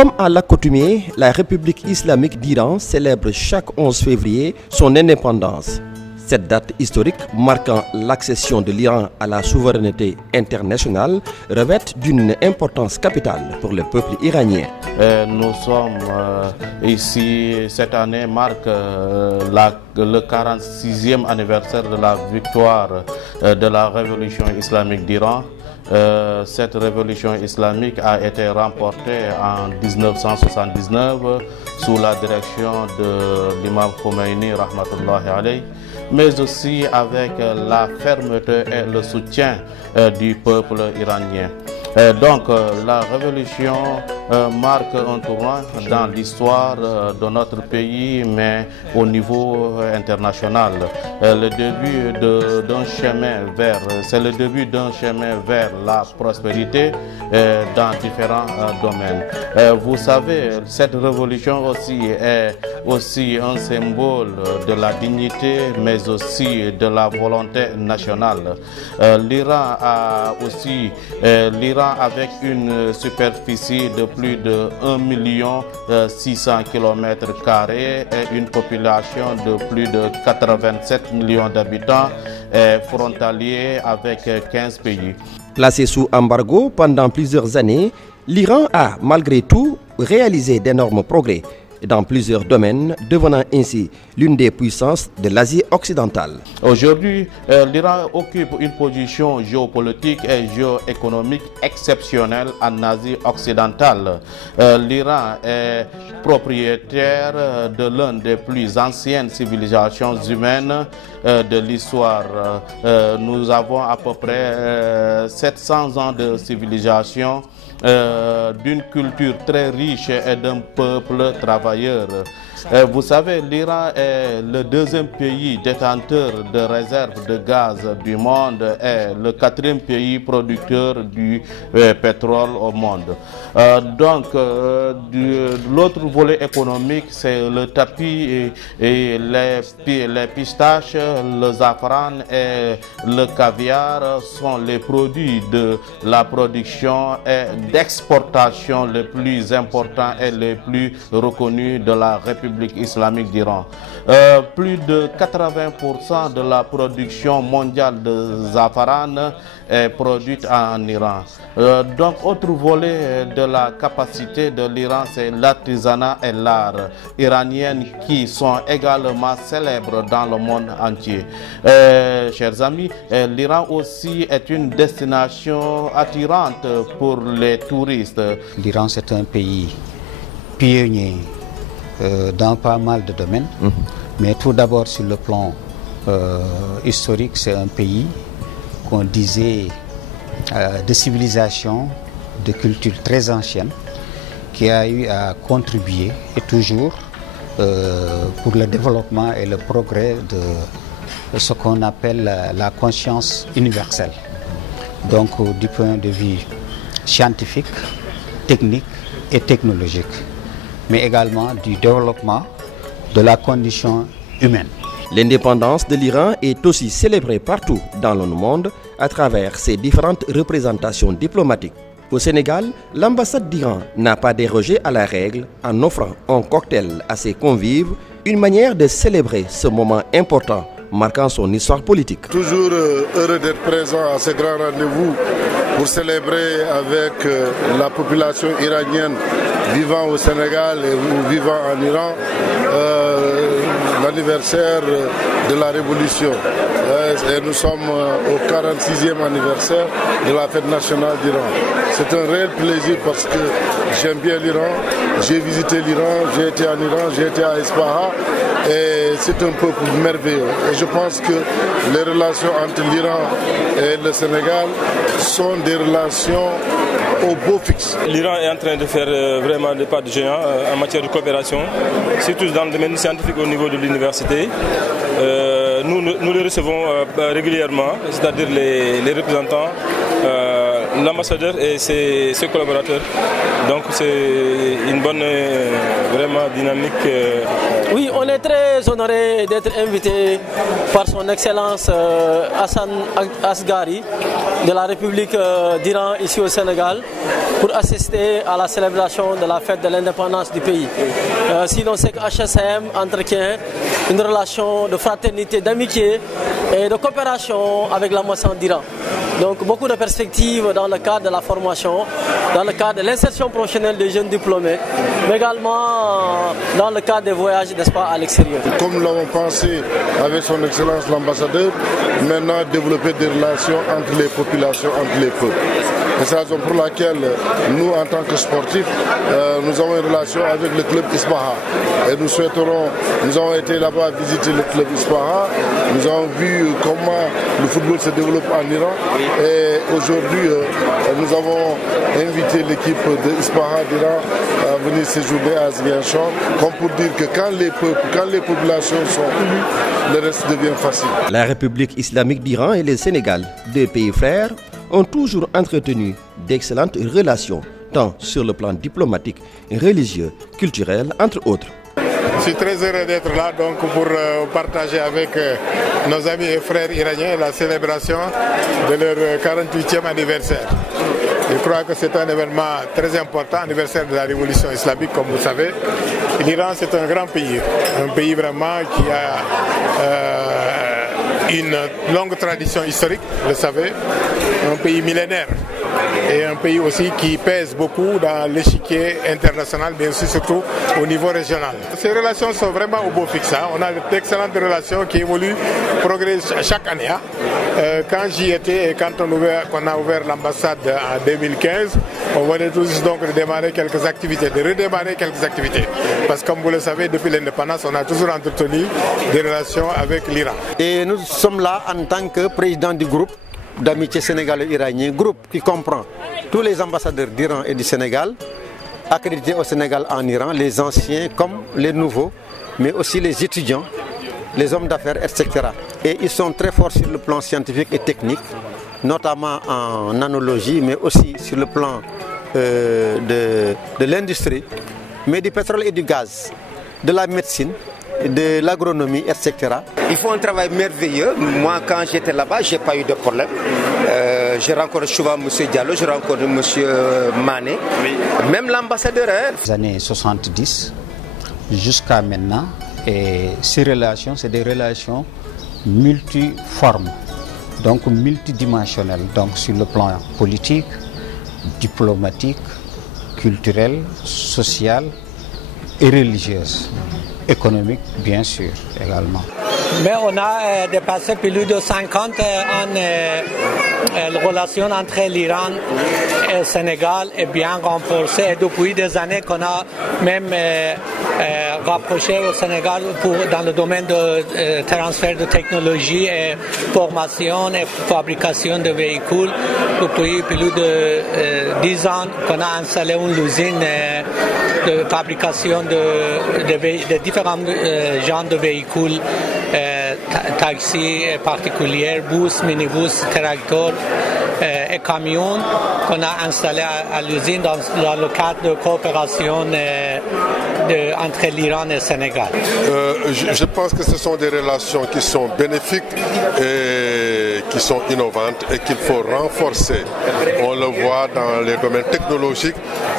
Comme à l'accoutumée, la République islamique d'Iran célèbre chaque 11 février son indépendance. Cette date historique marquant l'accession de l'Iran à la souveraineté internationale revêt d'une importance capitale pour le peuple iranien. Nous sommes ici, cette année marque le 46e anniversaire de la victoire de la révolution islamique d'Iran. Cette révolution islamique a été remportée en 1979 sous la direction de l'imam Khomeini, rahmatullahi alayhi, mais aussi avec la fermeté et le soutien du peuple iranien. Donc la révolution marque un tournant dans l'histoire de notre pays, mais au niveau international. C'est le début d'un chemin vers la prospérité dans différents domaines. Vous savez, cette révolution aussi est un symbole de la dignité, mais aussi de la volonté nationale. L'Iran avec une superficie de plus de 1 600 km² et une population de plus de 87 millions d'habitants, est frontalier avec 15 pays. Placé sous embargo pendant plusieurs années, l'Iran a malgré tout réalisé d'énormes progrès dans plusieurs domaines, devenant ainsi l'une des puissances de l'Asie occidentale. Aujourd'hui, l'Iran occupe une position géopolitique et géoéconomique exceptionnelle en Asie occidentale. L'Iran est propriétaire de l'une des plus anciennes civilisations humaines de l'histoire. Nous avons à peu près 700 ans de civilisation, d'une culture très riche et d'un peuple travailleur. Vous savez, l'Iran est le deuxième pays détenteur de réserves de gaz du monde et le 4e pays producteur du pétrole au monde. Donc, l'autre volet économique, c'est le tapis et les pistaches, le safran et le caviar sont les produits de la production et d'exportation les plus importants et les plus reconnus de la République islamique d'Iran. Plus de 80% de la production mondiale de safran est produite en Iran. Donc, autre volet de la capacité de l'Iran, c'est l'artisanat et l'art iranien qui sont également célèbres dans le monde entier. Chers amis, l'Iran aussi est une destination attirante pour les touristes. L'Iran, c'est un pays pionnier dans pas mal de domaines, mais tout d'abord sur le plan historique, c'est un pays qu'on disait de civilisation, de culture très ancienne, qui a eu à contribuer et toujours pour le développement et le progrès de ce qu'on appelle la conscience universelle. Donc du point de vue scientifique, technique et technologique, mais également du développement de la condition humaine. L'indépendance de l'Iran est aussi célébrée partout dans le monde à travers ses différentes représentations diplomatiques. Au Sénégal, l'ambassade d'Iran n'a pas dérogé à la règle en offrant un cocktail à ses convives, une manière de célébrer ce moment important marquant son histoire politique. Toujours heureux d'être présent à ce grand rendez-vous pour célébrer avec la population iranienne vivant au Sénégal ou vivant en Iran l'anniversaire de la Révolution. Et nous sommes au 46e anniversaire de la fête nationale d'Iran. C'est un réel plaisir parce que j'aime bien l'Iran, j'ai visité l'Iran, j'ai été en Iran, j'ai été à Ispahan et c'est un peuple merveilleux. Et je pense que les relations entre l'Iran et le Sénégal sont des relations au beau fixe. L'Iran est en train de faire vraiment des pas de géant en matière de coopération, surtout dans le domaine scientifique au niveau de l'université. Nous les recevons régulièrement, c'est-à-dire les représentants l'ambassadeur et ses collaborateurs. Donc c'est une bonne vraiment dynamique. Oui, on est très honoré d'être invité par son Excellence Hassan Asghari de la République d'Iran ici au Sénégal pour assister à la célébration de la fête de l'indépendance du pays. Si l'on sait que HSM entretient une relation de fraternité, d'amitié et de coopération avec l'ambassade d'Iran. Donc beaucoup de perspectives dans le cadre de la formation, dans le cadre de l'insertion professionnelle des jeunes diplômés, mais également dans le cadre des voyages, n'est-ce pas, à l'extérieur. Comme nous l'avons pensé avec son Excellence l'ambassadeur, maintenant développer des relations entre les populations, entre les peuples. C'est la raison pour laquelle nous, en tant que sportifs, nous avons une relation avec le club Isbaha. Et nous souhaiterons, nous avons été là-bas visiter le club Isbaha, nous avons vu comment le football se développe en Iran. Et aujourd'hui, nous avons invité l'équipe de Isbaha d'Iran à venir séjourner à Ziguinchor, comme pour dire que quand les populations sont, le reste devient facile. La République islamique d'Iran et le Sénégal, deux pays frères, ont toujours entretenu d'excellentes relations, tant sur le plan diplomatique, religieux, culturel, entre autres. Je suis très heureux d'être là donc, pour partager avec nos amis et frères iraniens la célébration de leur 48e anniversaire. Je crois que c'est un événement très important, anniversaire de la révolution islamique, comme vous savez. L'Iran, c'est un grand pays vraiment qui a une longue tradition historique, vous le savez, un pays millénaire et un pays aussi qui pèse beaucoup dans l'échiquier international, mais aussi surtout au niveau régional. Ces relations sont vraiment au beau fixe. On a d'excellentes relations qui évoluent, progressent chaque année. Quand j'y étais et quand on a ouvert l'ambassade en 2015, on venait tout juste donc de redémarrer quelques activités. Parce que comme vous le savez, depuis l'indépendance, on a toujours entretenu des relations avec l'Iran. Et nous sommes là en tant que président du groupe d'amitié sénégalo-iranien, groupe qui comprend tous les ambassadeurs d'Iran et du Sénégal, accrédités au Sénégal en Iran, les anciens comme les nouveaux, mais aussi les étudiants, les hommes d'affaires, etc. Et ils sont très forts sur le plan scientifique et technique, notamment en nanologie, mais aussi sur le plan de l'industrie, mais du pétrole et du gaz, de la médecine, de l'agronomie, etc. Ils font un travail merveilleux. Moi, quand j'étais là-bas, je n'ai pas eu de problème. Je rencontre souvent M. Diallo, je rencontre M. Mané, même l'ambassadeur. Les années 70 jusqu'à maintenant, et ces relations, c'est des relations multiformes, donc multidimensionnelles, donc sur le plan politique, diplomatique, culturel, social et religieuse. Économique, bien sûr, également. Mais on a dépassé plus de 50 ans. La relation entre l'Iran et le Sénégal est bien renforcée. Et depuis des années qu'on a même rapproché au Sénégal dans le domaine de transfert de technologie et formation et fabrication de véhicules. Depuis plus de 10 ans qu'on a installé une usine de fabrication de différents genres de véhicules, taxis particuliers, bus, minibus, tracteurs et camions qu'on a installés à l'usine dans le cadre de coopération entre l'Iran et le Sénégal. Je pense que ce sont des relations qui sont bénéfiques et qui sont innovantes et qu'il faut renforcer. On le voit dans les domaines technologiques,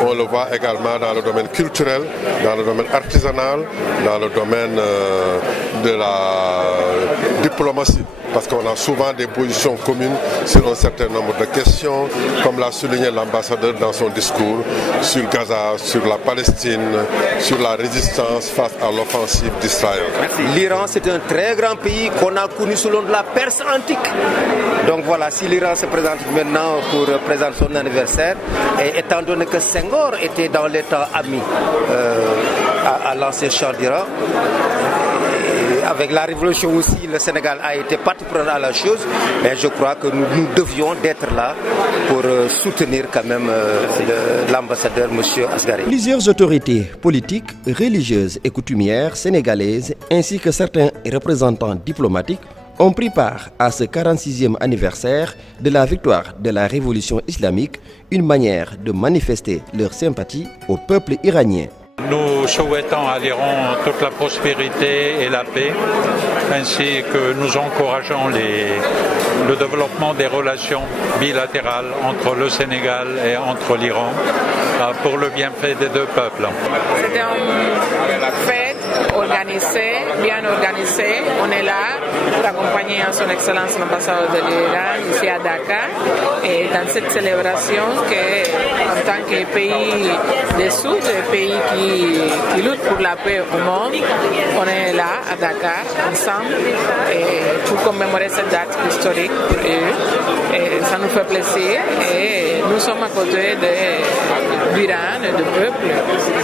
on le voit également dans le domaine culturel, dans le domaine artisanal, dans le domaine de la diplomatie. Parce qu'on a souvent des positions communes sur un certain nombre de questions, comme l'a souligné l'ambassadeur dans son discours, sur Gaza, sur la Palestine, sur la résistance face à l'offensive d'Israël. L'Iran, c'est un très grand pays qu'on a connu sous le nom de la Perse antique. Donc voilà, si l'Iran se présente maintenant pour présenter son anniversaire, et étant donné que Senghor était dans l'état ami à l'ancien Shah d'Iran, avec la révolution aussi, le Sénégal a été partie prenante à la chose, mais je crois que nous devions d'être là pour soutenir quand même l'ambassadeur M. Asghari. Plusieurs autorités politiques, religieuses et coutumières sénégalaises, ainsi que certains représentants diplomatiques, ont pris part à ce 46e anniversaire de la victoire de la révolution islamique, une manière de manifester leur sympathie au peuple iranien. Nous souhaitons à l'Iran toute la prospérité et la paix, ainsi que nous encourageons le développement des relations bilatérales entre le Sénégal et entre l'Iran pour le bienfait des deux peuples. C'était une fête organisée, bien organisée. On est là pour accompagner Son Excellence l'ambassadeur de l'Iran ici à Dakar. Et dans cette célébration, en tant que pays du Sud, pays qui lutte pour la paix au monde, on est là à Dakar ensemble pour commémorer cette date historique pour eux. Et ça nous fait plaisir. Et nous sommes à côté de l'Iran et du peuple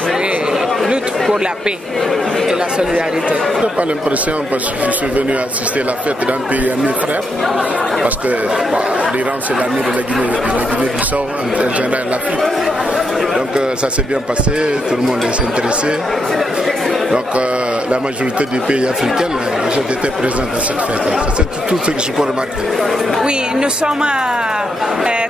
qui lutte pour la paix et la solidarité. Je n'ai pas l'impression parce que je suis venu assister à la fête d'un pays ami frère, parce que l'Iran c'est l'ami de la Guinée-Bissau, en général l'Afrique. Donc ça s'est bien passé, tout le monde s'est intéressé. Donc la majorité des pays africains, j'ai été présent dans cette fête. C'est tout ce que je peux remarquer. Oui, nous sommes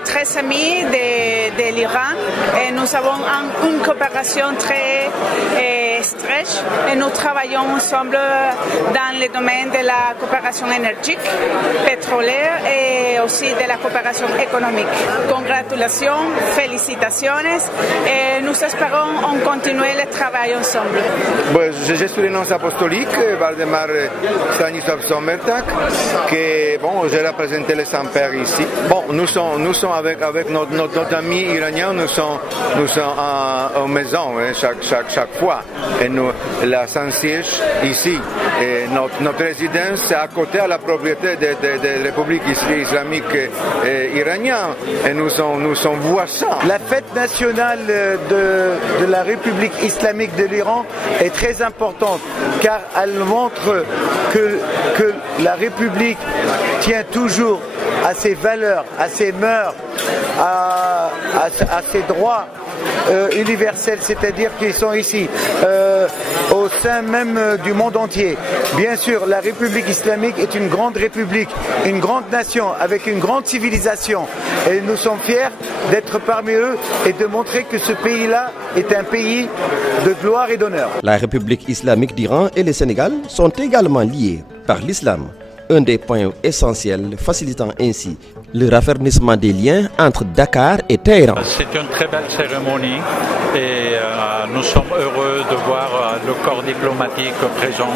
très amis de l'Iran et nous avons une coopération très stretch et nous travaillons ensemble dans le domaine de la coopération énergique, pétrolière et aussi de la coopération économique. Congratulations, félicitations et nous espérons continuer le travail ensemble. Je suis le nonce apostolique, Valdemar Stanisław Sommertak, que je représentais les Saints-Pères ici. Nous sommes avec notre ami iranien, nous sommes en maison chaque fois. Et nous, la Saint-Siège ici, et notre résidence est à côté à la propriété de la République islamique iranienne. Et nous sommes voisins. La fête nationale de la République islamique de l'Iran est très importante car elle montre que la République tient toujours à ses valeurs, à ses mœurs, à ses droits universels, c'est-à-dire qu'ils sont ici au sein même du monde entier. Bien sûr, la République islamique est une grande république, une grande nation avec une grande civilisation et nous sommes fiers d'être parmi eux et de montrer que ce pays-là est un pays de gloire et d'honneur. La République islamique d'Iran et le Sénégal sont également liés par l'islam, un des points essentiels facilitant ainsi le raffermissement des liens entre Dakar et Téhéran. C'est une très belle cérémonie et nous sommes heureux de voir le corps diplomatique présent,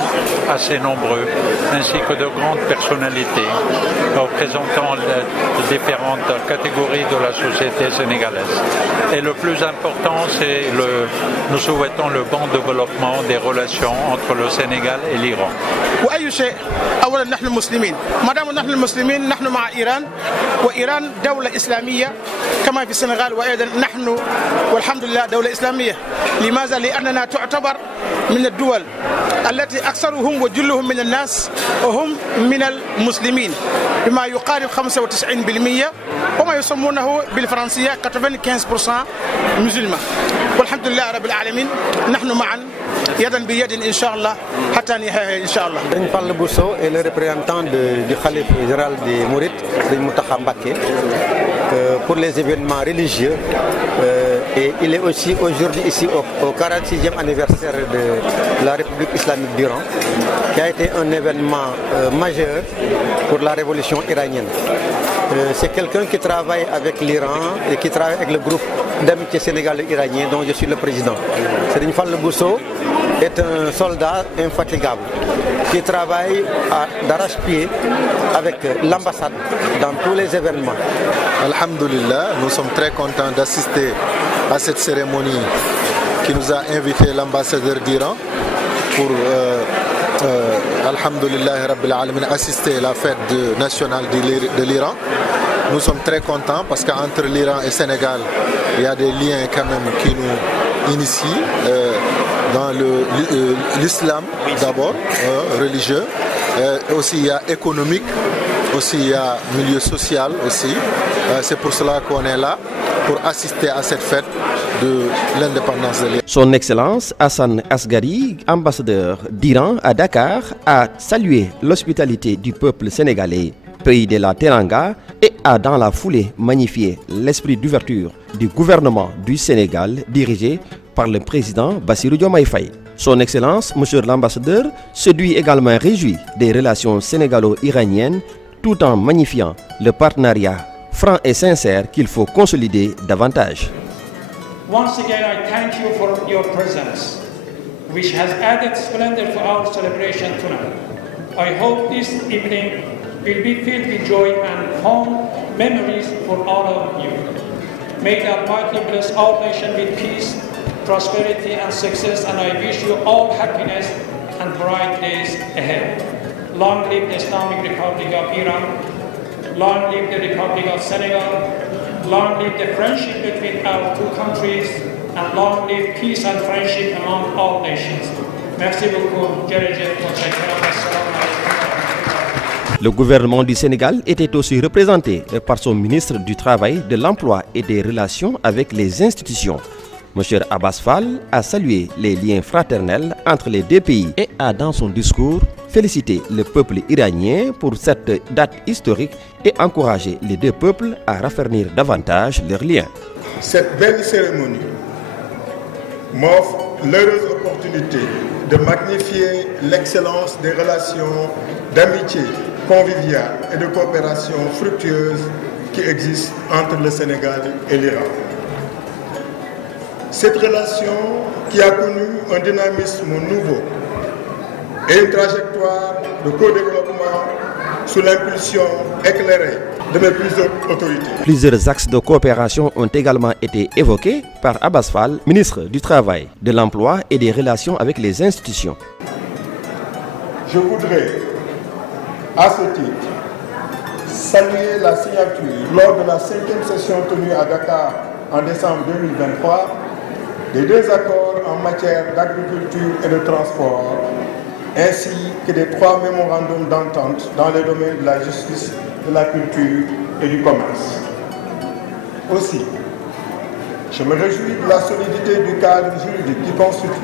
assez nombreux, ainsi que de grandes personnalités représentant les différentes catégories de la société sénégalaise. Et le plus important, c'est nous souhaitons le bon développement des relations entre le Sénégal et l'Iran. مسلمين ما دام نحن المسلمين نحن مع إيران وإيران دولة إسلامية كما في السنغال وأيضا نحن والحمد لله دولة إسلامية. لماذا؟ لأننا تعتبر من الدول التي أكثرهم وجلهم من الناس وهم من المسلمين بما يقارب 95% وما يسمونه بالفرنسية 95% مسلمة. والحمد لله رب العالمين نحن معا يدا بيد إن شاء الله حتى نهاية إن شاء الله. Serigne Fallou Bousso est le représentant du khalife général des Mourides, Serigne Mountakha Mbacké, pour les événements religieux. Et il est aussi aujourd'hui ici au 46e anniversaire de la République islamique d'Iran, qui a été un événement majeur pour la révolution iranienne. C'est quelqu'un qui travaille avec l'Iran et qui travaille avec le groupe d'amitié sénégalo-iranien dont je suis le président. Serigne Fallou Bousso est un soldat infatigable qui travaille d'arrache-pied avec l'ambassade dans tous les événements. Alhamdulillah, nous sommes très contents d'assister à cette cérémonie qui nous a invité l'ambassadeur d'Iran pour Alhamdulillah Rabbil Alamin assister à la fête nationale de l'Iran. Nous sommes très contents parce qu'entre l'Iran et le Sénégal, il y a des liens quand même qui nous initient dans l'islam d'abord, religieux, aussi il y a économique, aussi il y a milieu social aussi. C'est pour cela qu'on est là, pour assister à cette fête de l'indépendance de l'Iran. Son Excellence Hassan Asghari, ambassadeur d'Iran à Dakar, a salué l'hospitalité du peuple sénégalais, pays de la Teranga, et a dans la foulée magnifié l'esprit d'ouverture du gouvernement du Sénégal dirigé par le président Bassirou Diomaye Faye. Son Excellence, Monsieur l'ambassadeur, se dit également réjoui des relations sénégalo-iraniennes tout en magnifiant le partenariat franc et sincère qu'il faut consolider davantage. Once again, I thank you for your presence, which has added splendor to our celebration tonight. I hope this evening will be filled with joy and fond memories for all of you. May the Almighty bless our nation with peace, prosperity and success, and I wish you all happiness and bright days ahead. Long live the Islamic Republic of Iran, long live the Republic of Senegal, long live the friendship between our two countries, and long live peace and friendship among all nations. Merci beaucoup. Le gouvernement du Sénégal était aussi représenté par son ministre du Travail, de l'Emploi et des Relations avec les institutions. M. Abbas Fall a salué les liens fraternels entre les deux pays et a dans son discours félicité le peuple iranien pour cette date historique et encouragé les deux peuples à raffermir davantage leurs liens. Cette belle cérémonie m'offre l'heureuse opportunité de magnifier l'excellence des relations d'amitié conviviale et de coopération fructueuse qui existent entre le Sénégal et l'Iran. Cette relation qui a connu un dynamisme nouveau et une trajectoire de co-développement sous l'impulsion éclairée de mes plus hautes autorités. Plusieurs axes de coopération ont également été évoqués par Abbas Fall, ministre du Travail, de l'Emploi et des Relations avec les institutions. Je voudrais, à ce titre, saluer la signature lors de la 5e session tenue à Dakar en décembre 2023 des deux accords en matière d'agriculture et de transport, ainsi que des 3 mémorandums d'entente dans les domaines de la justice, de la culture et du commerce. Aussi, je me réjouis de la solidité du cadre juridique qui constitue,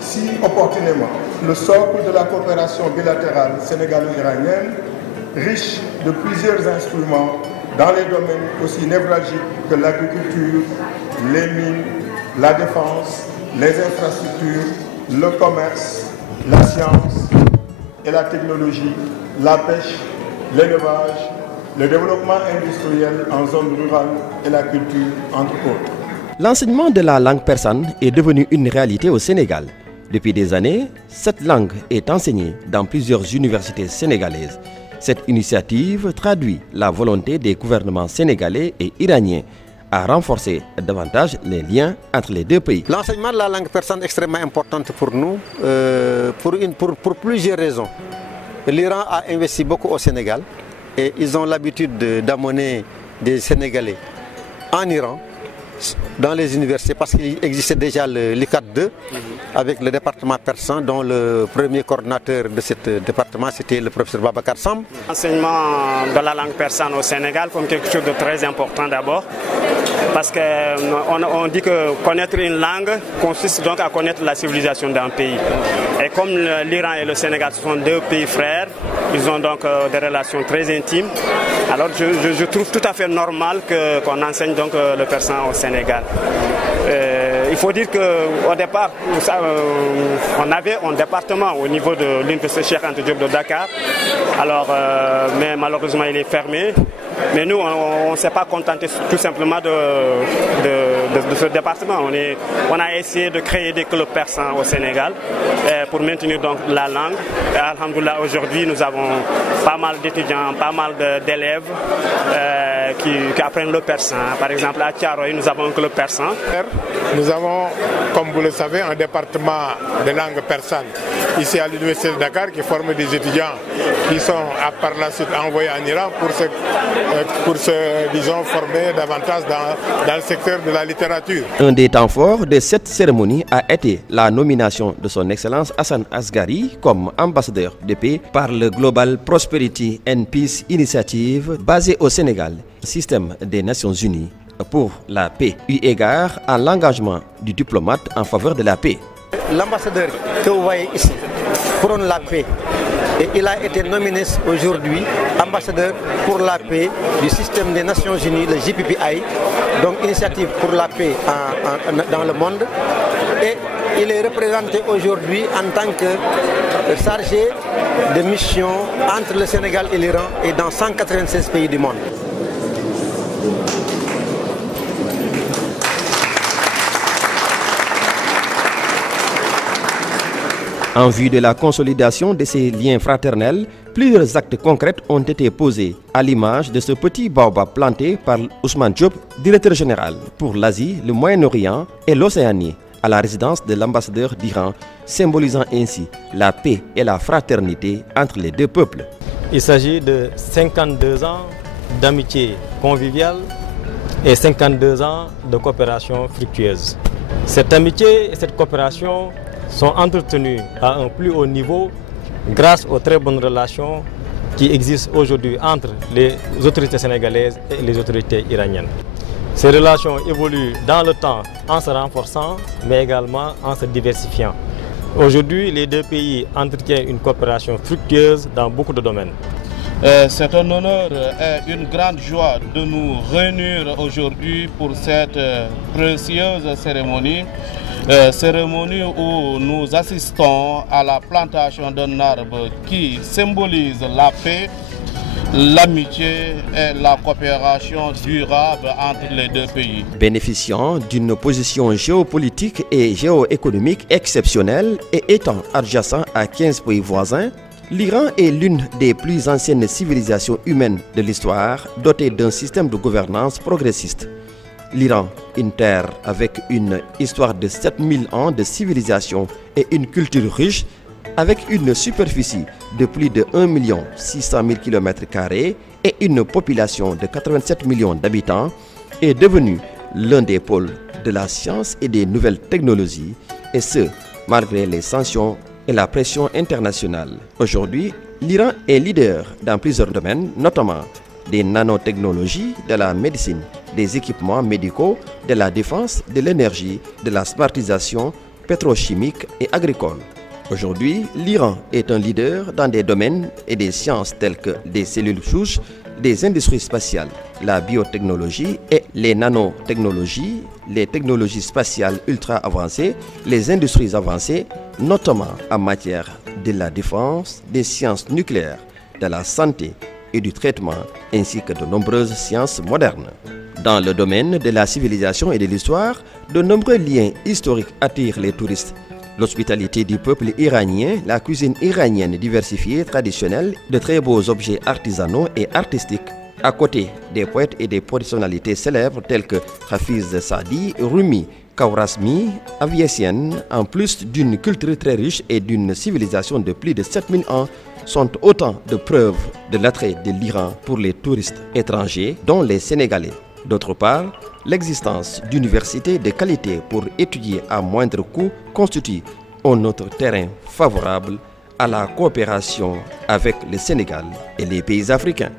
si opportunément, le socle de la coopération bilatérale sénégalo-iranienne, riche de plusieurs instruments dans les domaines aussi névralgiques que l'agriculture, les mines, la défense, les infrastructures, le commerce, la science et la technologie, la pêche, l'élevage, le développement industriel en zone rurale et la culture, entre autres. L'enseignement de la langue persane est devenu une réalité au Sénégal. Depuis des années, cette langue est enseignée dans plusieurs universités sénégalaises. Cette initiative traduit la volonté des gouvernements sénégalais et iraniens à renforcer davantage les liens entre les deux pays. L'enseignement de la langue persane est extrêmement important pour nous pour plusieurs raisons. L'Iran a investi beaucoup au Sénégal et ils ont l'habitude d'amener des Sénégalais en Iran dans les universités parce qu'il existait déjà le l'ICAT 2 avec le département persan dont le premier coordinateur de ce département c'était le professeur Babacar Samb. L'enseignement de la langue persane au Sénégal comme quelque chose de très important d'abord parce qu'on dit que connaître une langue consiste donc à connaître la civilisation d'un pays. Et comme l'Iran et le Sénégal sont deux pays frères, ils ont donc des relations très intimes. Alors je trouve tout à fait normal qu'on enseigne donc le persan au Sénégal. Il faut dire qu'au départ, on avait un département au niveau de l'Université Cheikh Anta Diop de Dakar. Alors, mais malheureusement, il est fermé. Mais nous, on ne s'est pas contenté tout simplement de ce département. On a essayé de créer des clubs persans au Sénégal pour maintenir donc la langue. Et alhamdoulilah, aujourd'hui, nous avons pas mal d'étudiants, pas mal d'élèves qui apprennent le persan. Par exemple, à Thiaroye, nous avons un club persan. Nous avons, comme vous le savez, un département de langue persane ici à l'Université de Dakar qui forme des étudiants qui sont par la suite envoyés en Iran pour se disons, former davantage dans le secteur de la littérature. Un des temps forts de cette cérémonie a été la nomination de son Excellence Hassan Asghari comme ambassadeur de paix par le Global Prosperity and Peace Initiative basé au Sénégal, système des Nations Unies, pour la paix, eu égard à l'engagement du diplomate en faveur de la paix. L'ambassadeur que vous voyez ici prône la paix et il a été nominé aujourd'hui ambassadeur pour la paix du système des Nations Unies, le JPPI, donc initiative pour la paix dans le monde. Et il est représenté aujourd'hui en tant que chargé de mission entre le Sénégal et l'Iran et dans 196 pays du monde. En vue de la consolidation de ces liens fraternels, plusieurs actes concrets ont été posés, à l'image de ce petit baobab planté par Ousmane Diop, directeur général pour l'Asie, le Moyen-Orient et l'Océanie, à la résidence de l'ambassadeur d'Iran, symbolisant ainsi la paix et la fraternité entre les deux peuples. Il s'agit de 52 ans d'amitié conviviale et 52 ans de coopération fructueuse. Cette amitié et cette coopération sont entretenues à un plus haut niveau grâce aux très bonnes relations qui existent aujourd'hui entre les autorités sénégalaises et les autorités iraniennes. Ces relations évoluent dans le temps en se renforçant, mais également en se diversifiant. Aujourd'hui, les deux pays entretiennent une coopération fructueuse dans beaucoup de domaines. C'est un honneur et une grande joie de nous réunir aujourd'hui pour cette précieuse cérémonie. Cérémonie où nous assistons à la plantation d'un arbre qui symbolise la paix, l'amitié et la coopération durable entre les deux pays. Bénéficiant d'une position géopolitique et géoéconomique exceptionnelle et étant adjacent à 15 pays voisins, l'Iran est l'une des plus anciennes civilisations humaines de l'histoire, dotée d'un système de gouvernance progressiste. L'Iran, une terre avec une histoire de 7000 ans de civilisation et une culture riche, avec une superficie de plus de 1 600 000 km² et une population de 87 millions d'habitants, est devenu l'un des pôles de la science et des nouvelles technologies, et ce, malgré les sanctions et la pression internationale. Aujourd'hui, l'Iran est leader dans plusieurs domaines, notamment des nanotechnologies, de la médecine, des équipements médicaux, de la défense, de l'énergie, de la smartisation pétrochimique et agricole. Aujourd'hui, l'Iran est un leader dans des domaines et des sciences telles que des cellules souches, des industries spatiales, la biotechnologie et les nanotechnologies, les technologies spatiales ultra avancées, les industries avancées, notamment en matière de la défense, des sciences nucléaires, de la santé et du traitement, ainsi que de nombreuses sciences modernes. Dans le domaine de la civilisation et de l'histoire, de nombreux liens historiques attirent les touristes. L'hospitalité du peuple iranien, la cuisine iranienne diversifiée, traditionnelle, de très beaux objets artisanaux et artistiques, à côté des poètes et des personnalités célèbres tels que Hafiz Saadi, Rumi, Khwarazmi, Avicenna, en plus d'une culture très riche et d'une civilisation de plus de 7000 ans, sont autant de preuves de l'attrait de l'Iran pour les touristes étrangers, dont les Sénégalais. D'autre part, l'existence d'universités de qualité pour étudier à moindre coût constitue un autre terrain favorable à la coopération avec le Sénégal et les pays africains.